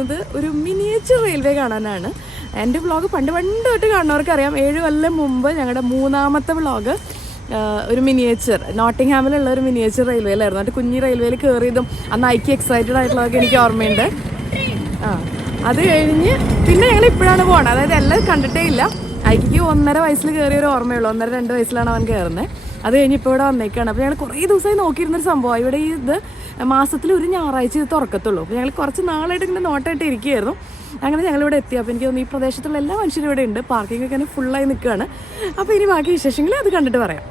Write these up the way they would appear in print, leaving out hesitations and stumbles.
വന്നിരിക്കുന്നത് ഒരു miniature railway കാണാനാണ്. എൻ്റെ വ്ളോഗ് പണ്ട് തൊട്ട് കാണുന്നവർക്കറിയാം. 7 കൊല്ലം മുമ്പ് ഞങ്ങളുടെ 3ാമത്തെ വ്ളോഗ് ഒരു മിനിയേച്ചർ നോട്ടിംഗ്ഹാമിലുള്ള ഒരു മിനിയേച്ചർ റെയിൽവേയിലായിരുന്നു. എൻ്റെ കുഞ്ഞി റെയിൽവേയിൽ കയറിയതും അന്ന് ഐക്ക് എക്സൈറ്റഡ് ആയിട്ടുള്ളതൊക്കെ എനിക്ക് ഓർമ്മയുണ്ട്. അത് കഴിഞ്ഞ് പിന്നെ ഞങ്ങൾ ഇപ്പോഴാണ് പോകണത്. അതായത് എല്ലാം കണ്ടിട്ടേ ഇല്ല. ഐക്ക് 1.5 വയസ്സിൽ കയറിയൊരു ഓർമ്മയുള്ളൂ. 1.5-2 വയസ്സിലാണ് അവൻ കയറുന്നത്. അത് കഴിഞ്ഞ് ഇപ്പോൾ ഇവിടെ വന്നേക്കാണ്. അപ്പോൾ ഞങ്ങൾ കുറേ ദിവസമായി നോക്കിയിരുന്നൊരു സംഭവമാണ്. ഇവിടെ ഇത് മാസത്തിൽ ഒരു ഞായറാഴ്ച ഇത് തുറക്കത്തുള്ളൂ. അപ്പോൾ ഞങ്ങൾ കുറച്ച് നാളായിട്ട് ഇങ്ങനെ നോട്ടായിട്ട് ഇരിക്കുകയായിരുന്നു. അങ്ങനെ ഞങ്ങളിവിടെ എത്തി. അപ്പോൾ എനിക്ക് തോന്നുന്നു ഈ പ്രദേശത്തുള്ള എല്ലാ മനുഷ്യരും ഇവിടെ ഉണ്ട്. പാർക്കിംഗ് ഒക്കെ ഫുള്ളായി നിൽക്കുകയാണ്. അപ്പോൾ ഇനി ബാക്കി വിശേഷങ്ങൾ അത് കണ്ടിട്ട് പറയാം.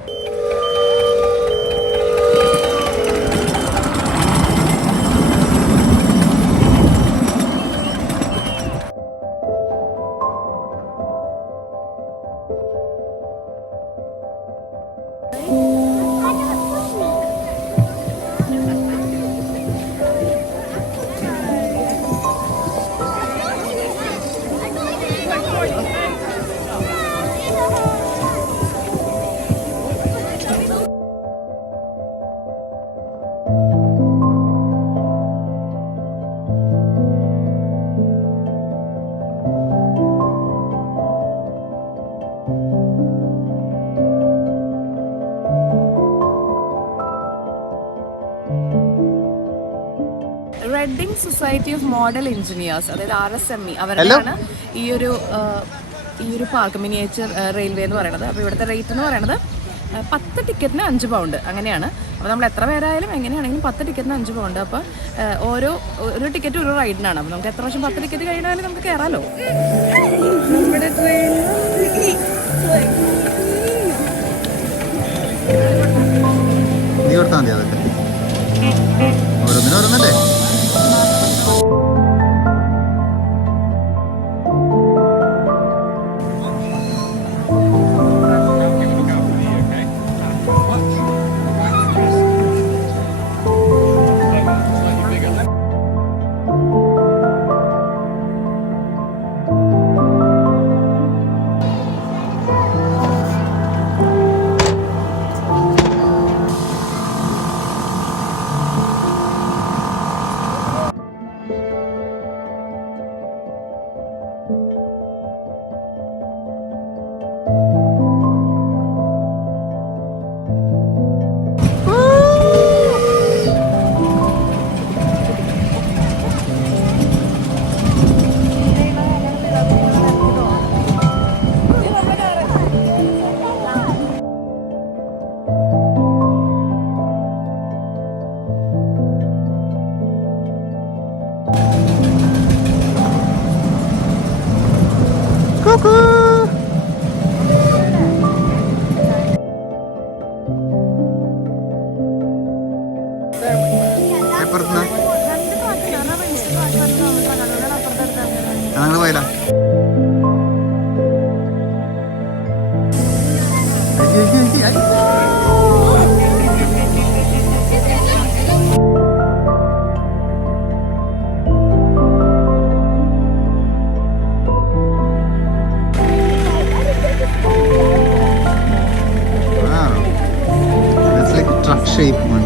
റെഡിംഗ് സൊസൈറ്റി ഓഫ് മോഡൽ എഞ്ചിനീയേഴ്സ്, അതായത് RSME, അവരാണ് ഈ ഒരു പാർക്ക് മിനിയേച്ചർ റെയിൽവേ എന്ന് പറയുന്നത്. അപ്പോൾ ഇവിടുത്തെ റേറ്റ് എന്ന് പറയുന്നത് 10 ടിക്കറ്റിന് 5 പൗണ്ട് അങ്ങനെയാണ്. അപ്പോൾ നമ്മൾ എത്ര പേരായാലും എങ്ങനെയാണെങ്കിലും 10 ടിക്കറ്റിന് 5 പൗണ്ട്. അപ്പോൾ ഒരു ടിക്കറ്റ് ഒരു റൈഡിനാണ്. അപ്പോൾ നമുക്ക് എത്ര വർഷം 10 ടിക്കറ്റ് കഴിഞ്ഞാലും നമുക്ക് കയറാമല്ലോ. നമ്മുടെ ട്രെയിൻ ഓരോന്നിനോരോന്നല്ലേ. പോയാലോ? That's like a truck shape one.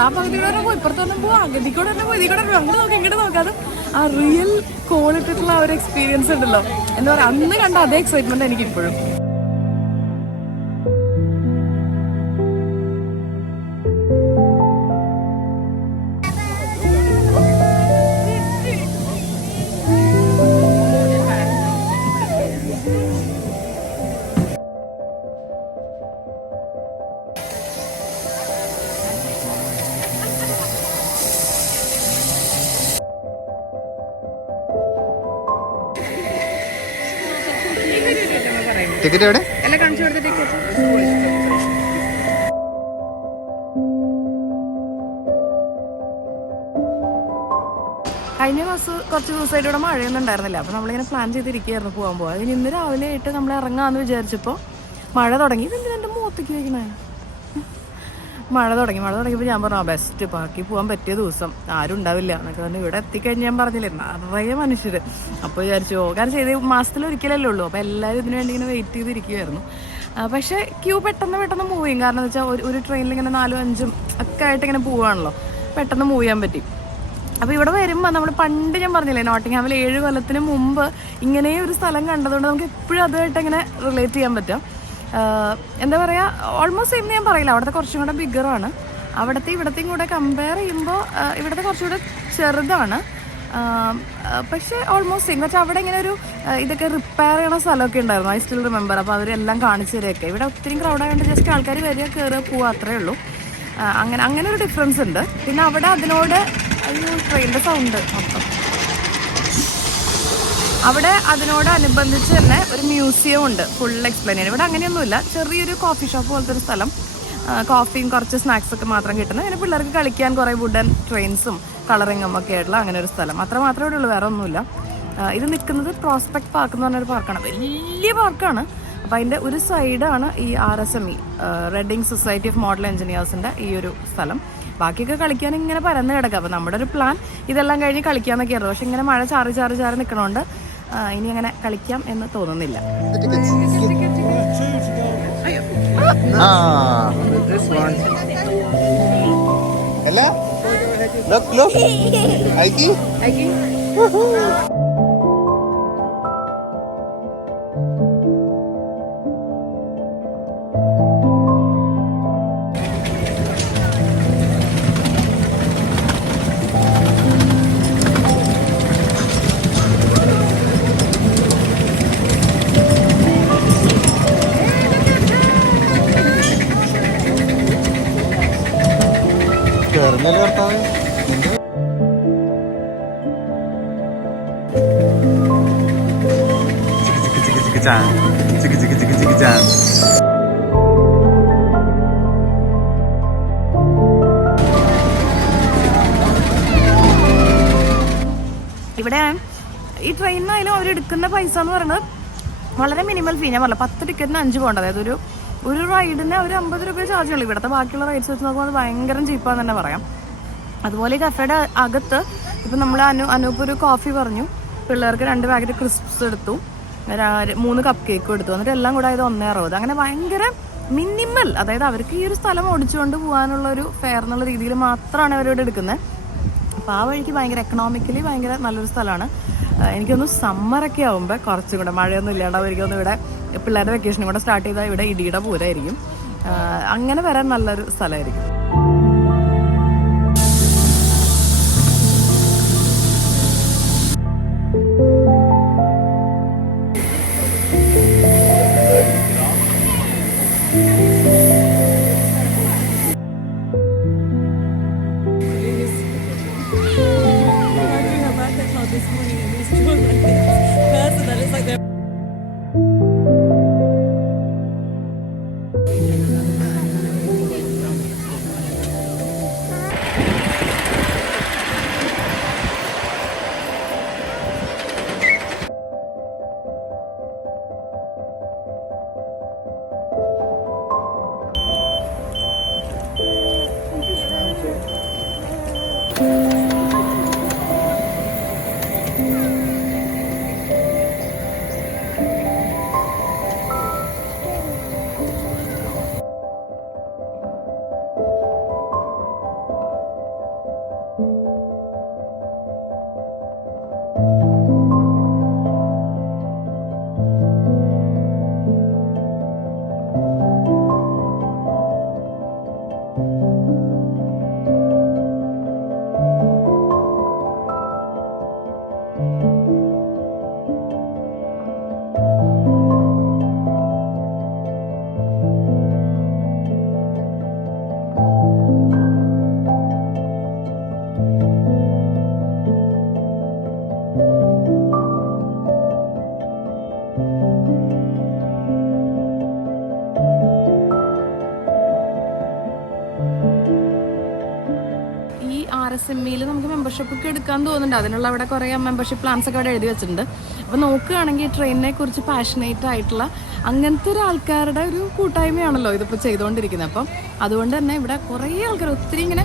ആ പകുതിയോടെ പോയി ഇപ്പുറത്തൊന്നും പോവാം, അഗതിക്കൂടെ തന്നെ പോയി ഇതിക്കൂടെ അങ്ങോട്ട് നോക്കാം ഇങ്ങോട്ട് നോക്കാതെ ആ റിയൽ ക്വാളിറ്റിയുള്ള ആ ഒരു എക്സ്പീരിയൻസ് ഉണ്ടല്ലോ. എന്താ പറയുക, അന്ന് കണ്ട അതേ എക്സൈറ്റ്മെന്റ് എനിക്ക് ഇപ്പോഴും. ടിക്കറ്റ് എവിടെ? എല്ലാം കാണിച്ചു കൊടുത്ത ടിക്കറ്റ് കുറച്ച് ദിവസമായിട്ട് ഇവിടെ മഴയൊന്നും ഉണ്ടായിരുന്നില്ല. അപ്പോൾ നമ്മളിങ്ങനെ പ്ലാൻ ചെയ്തിരിക്കുകയായിരുന്നു പോകാൻ. അതിന് ഇന്ന് രാവിലെ ആയിട്ട് നമ്മൾ ഇറങ്ങാമെന്ന് വിചാരിച്ചപ്പോൾ മഴ തുടങ്ങി. ഇതെന്തിനാ എൻ്റെ മുഖത്തേക്ക് വയ്ക്കണേ? മഴ തുടങ്ങിയപ്പോൾ ഞാൻ പറഞ്ഞു ബെസ്റ്റ് ബാക്കി പോകാൻ പറ്റിയ ദിവസം ആരും ഉണ്ടാവില്ല എന്നൊക്കെ പറഞ്ഞു. ഇവിടെ എത്തിക്കഴിഞ്ഞ് ഞാൻ പറഞ്ഞില്ലേ നിറയെ മനുഷ്യർ. അപ്പോൾ വിചാരിച്ചു കാരണം ചെയ്ത് മാസത്തിലൊരിക്കലല്ലേ ഉള്ളൂ. അപ്പോൾ എല്ലാവരും ഇതിനു വേണ്ടി ഇങ്ങനെ വെയിറ്റ് ചെയ്തിരിക്കുമായിരുന്നു. പക്ഷേ ക്യൂ പെട്ടെന്ന് മൂവ് ചെയ്യും. കാരണം എന്ന് വെച്ചാൽ ഒരു ട്രെയിനിൽ ഇങ്ങനെ 4, 5 ഒക്കെ ആയിട്ട് ഇങ്ങനെ പോവുകയാണല്ലോ, പെട്ടെന്ന് മൂവ് ചെയ്യാൻ പറ്റി. അപ്പോൾ ഇവിടെ വരുമ്പോൾ നമ്മൾ പണ്ട് ഞാൻ പറഞ്ഞില്ലേ നോട്ടിംഗ്ഹാമിൽ 7 കൊല്ലത്തിന് മുമ്പ് ഇങ്ങനെ ഒരു സ്ഥലം കണ്ടതുകൊണ്ട് നമുക്ക് എപ്പോഴും അതുമായിട്ട് ഇങ്ങനെ റിലേറ്റ് ചെയ്യാൻ പറ്റും. എന്താ പറയുക, ഓൾമോസ്റ്റ് സെയിം ഞാൻ പറയില്ല, അവിടുത്തെ കുറച്ചും കൂടെ ബിഗറാണ്. ഇവിടത്തെയും കൂടെ കമ്പയർ ചെയ്യുമ്പോൾ ഇവിടുത്തെ കുറച്ചുകൂടെ ചെറുതാണ്. പക്ഷേ ഓൾമോസ്റ്റ് സെയിം. പക്ഷേ അവിടെ ഇങ്ങനെ ഒരു ഇതൊക്കെ റിപ്പയർ ചെയ്യണ സ്ഥലമൊക്കെ ഉണ്ടായിരുന്നു. I still remember. അപ്പോൾ അവരെല്ലാം കാണിച്ചു തരുമൊക്കെ. ഇവിടെ ഒത്തിരി ക്രൗഡായതുകൊണ്ട് ജസ്റ്റ് ആൾക്കാർ വരിക കയറുക പോവുക അത്രേ ഉള്ളൂ. അങ്ങനെ ഒരു ഡിഫറൻസ് ഉണ്ട്. പിന്നെ അവിടെ അതിനോട് ട്രെയിനിൻ്റെ സൗണ്ട് മൊത്തം അവിടെ അതിനോടനുബന്ധിച്ച് തന്നെ ഒരു മ്യൂസിയം ഉണ്ട് ഫുൾ എക്സ്പ്ലെയിൻ ചെയ്യാൻ. ഇവിടെ അങ്ങനെയൊന്നുമില്ല, ചെറിയൊരു കോഫി ഷോപ്പ് പോലത്തെ ഒരു സ്ഥലം, കോഫിയും കുറച്ച് സ്നാക്സൊക്കെ മാത്രം കിട്ടുന്നത്. അങ്ങനെ പിള്ളേർക്ക് കളിക്കാൻ കുറേ വുഡൻ ട്രെയിൻസും കളറിങ്ങും ഒക്കെ ആയിട്ടുള്ള അങ്ങനെ ഒരു സ്ഥലം മാത്രമേ ഉള്ളൂ, വേറെ ഒന്നുമില്ല. ഇത് നിൽക്കുന്നത് പ്രോസ്പെക്ട് പാർക്ക് എന്ന് പറഞ്ഞൊരു പാർക്കാണ്, വലിയ പാർക്കാണ്. അപ്പോൾ അതിൻ്റെ ഒരു സൈഡാണ് ഈ RSME റെഡിങ് സൊസൈറ്റി ഓഫ് മോഡൽ എഞ്ചിനീയേഴ്സിൻ്റെ ഈ ഒരു സ്ഥലം. ബാക്കിയൊക്കെ കളിക്കാൻ ഇങ്ങനെ പരന്ന് കിടക്കുക. അപ്പോൾ നമ്മുടെ ഒരു പ്ലാൻ ഇതെല്ലാം കഴിഞ്ഞ് കളിക്കാമെന്നൊക്കെ ആയിരുന്നു. പക്ഷെ ഇങ്ങനെ മഴ ചാറി നിൽക്കണോണ്ട് ഇനി അങ്ങനെ കളിക്കാം എന്ന് തോന്നുന്നില്ല. കേറുന്നല്ലേ കർത്താവ്. ഇവിടെ ഈ ട്രെയിനിനായാലും അവരെടുക്കുന്ന പൈസ എന്ന് പറയുന്നത് വളരെ മിനിമൽ ഫീ. ഞാൻ പറഞ്ഞില്ല 10 ടിക്കറ്റിന് 5 പോകേണ്ട. അതായത് ഒരു റൈഡിന് ഒരു 50 രൂപ ചാർജ് ഉള്ളൂ. ഇവിടുത്തെ ബാക്കിയുള്ള റൈഡ്സ് വെച്ച് നോക്കുമ്പോൾ അത് ഭയങ്കര ചീപ്പാന്ന് തന്നെ പറയാം. അതുപോലെ ഈ കഫേയുടെ അകത്ത് ഇപ്പം നമ്മൾ അനൂപ് ഒരു കോഫി പറഞ്ഞു, പിള്ളേർക്ക് 2 പാക്കറ്റ് ക്രിസ്പ്സ് എടുത്തു, 3 കപ്പ് കേക്കും എടുത്തു. എന്നിട്ട് എല്ലാം കൂടെ ആയത് 1.60. അങ്ങനെ ഭയങ്കര മിനിമൽ. അതായത് അവർക്ക് ഈ ഒരു സ്ഥലം ഓടിച്ചുകൊണ്ട് പോകാനുള്ള ഒരു ഫെയർ എന്നുള്ള രീതിയിൽ മാത്രമാണ് അവരോട് എടുക്കുന്നത്. അപ്പോൾ ആ വഴിക്ക് ഭയങ്കര എക്കണോമിക്കലി ഭയങ്കര നല്ലൊരു സ്ഥലമാണ്. എനിക്കൊന്ന് സമ്മറൊക്കെ ആകുമ്പോൾ കുറച്ചും കൂടെ മഴയൊന്നും ഇല്ലാണ്ടാവും. എനിക്കൊന്നും ഇവിടെ പിള്ളേരുടെ വെക്കേഷനും കൂടെ സ്റ്റാർട്ട് ചെയ്താൽ ഇവിടെ ഇടിയുടെ പൂരമായിരിക്കും. അങ്ങനെ വരാൻ നല്ലൊരു സ്ഥലമായിരിക്കും. RSMEയിൽ നമുക്ക് മെമ്പർഷിപ്പ് ഒക്കെ എടുക്കാൻ തോന്നുന്നുണ്ട്. അതിനുള്ള അവിടെ കുറേ മെമ്പർഷിപ്പ് പ്ലാൻസ് ഒക്കെ അവിടെ എഴുതി വെച്ചിട്ടുണ്ട്. അപ്പോൾ നോക്കുകയാണെങ്കിൽ ട്രെയിനിനെ കുറിച്ച് പാഷനേറ്റ് ആയിട്ടുള്ള അങ്ങനത്തെ ഒരു ആൾക്കാരുടെ ഒരു കൂട്ടായ്മയാണല്ലോ ഇതിപ്പോൾ ചെയ്തുകൊണ്ടിരിക്കുന്നത്. അപ്പം അതുകൊണ്ട് തന്നെ ഇവിടെ കുറേ ആൾക്കാർ, ഒത്തിരി ഇങ്ങനെ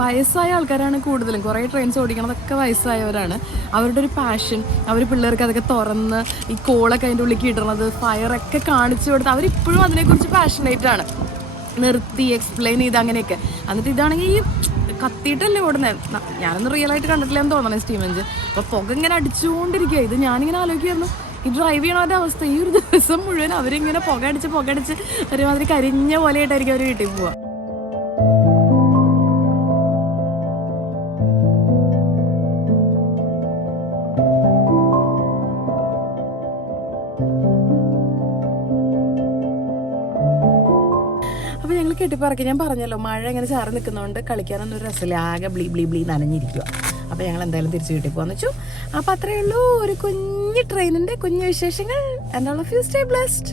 വയസ്സായ ആൾക്കാരാണ് കൂടുതലും. കുറേ ട്രെയിൻസ് ഓടിക്കണതൊക്കെ വയസ്സായവരാണ്. അവരുടെ ഒരു പാഷൻ, അവർ പിള്ളേർക്ക് അതൊക്കെ തുറന്ന് ഈ കോളൊക്കെ അതിൻ്റെ ഉള്ളിൽ ഇടണത്, ഫയറൊക്കെ കാണിച്ചു കൊടുത്ത് അവരിപ്പോഴും അതിനെക്കുറിച്ച് പാഷനേറ്റാണ്. നിർത്തി എക്സ്പ്ലെയിൻ ചെയ്ത് അങ്ങനെയൊക്കെ. എന്നിട്ട് ഇതാണെങ്കിൽ ഈ കത്തിയിട്ടല്ലേ ഓടുന്നത്. ഞാനൊന്നും റിയൽ ആയിട്ട് കണ്ടിട്ടില്ല എന്ന് തോന്നണേ സ്റ്റീം എഞ്ചിൻ. അപ്പോൾ പുക ഇങ്ങനെ അടിച്ചുകൊണ്ടിരിക്കുക. ഇത് ഞാനിങ്ങനെ ആലോചിക്കുമായിരുന്നു, ഈ ഡ്രൈവ് ചെയ്യണവരുടെ അവസ്ഥ. ഈ ഒരു ദിവസം മുഴുവൻ അവരിങ്ങനെ പുക അടിച്ച് ഒരുമാതിരി കരിഞ്ഞ പോലെയായിട്ടായിരിക്കും അവർ വീട്ടിൽ പോവുക. അപ്പോൾ ഞങ്ങൾ കെട്ടിപ്പറക്കി. ഞാൻ പറഞ്ഞല്ലോ മഴ ഇങ്ങനെ ചാറി നിൽക്കുന്നതുകൊണ്ട് കളിക്കാനൊന്നും ഒരു രസമില്ല. ആകെ ബ്ലീ നനഞ്ഞിരിക്കുക. അപ്പോൾ ഞങ്ങൾ എന്തായാലും തിരിച്ച് വീട്ടിൽ പോകാന്ന് വെച്ചു. അപ്പോൾ അത്രയേ ഉള്ളൂ ഒരു കുഞ്ഞ് ട്രെയിനിൻ്റെ കുഞ്ഞു വിശേഷങ്ങൾ. And all of you stay blessed.